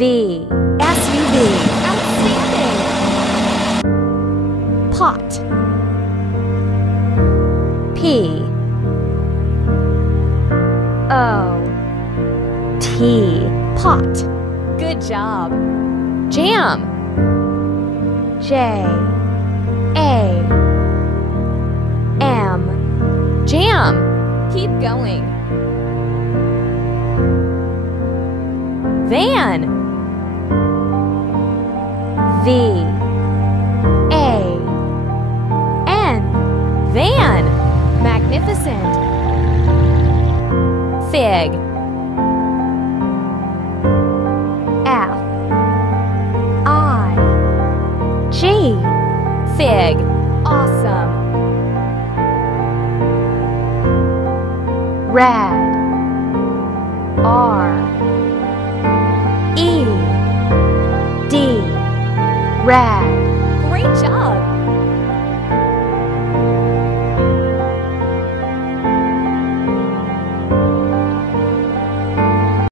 V. SUV. Outstanding. Pot. P. O. T. Pot. Good job. Jam. J. A. M. Jam. Keep going. Van. V. A. N. Van. Magnificent. Fig. F. I. G. Fig. Awesome. Red. R. E. D. Red. Great job.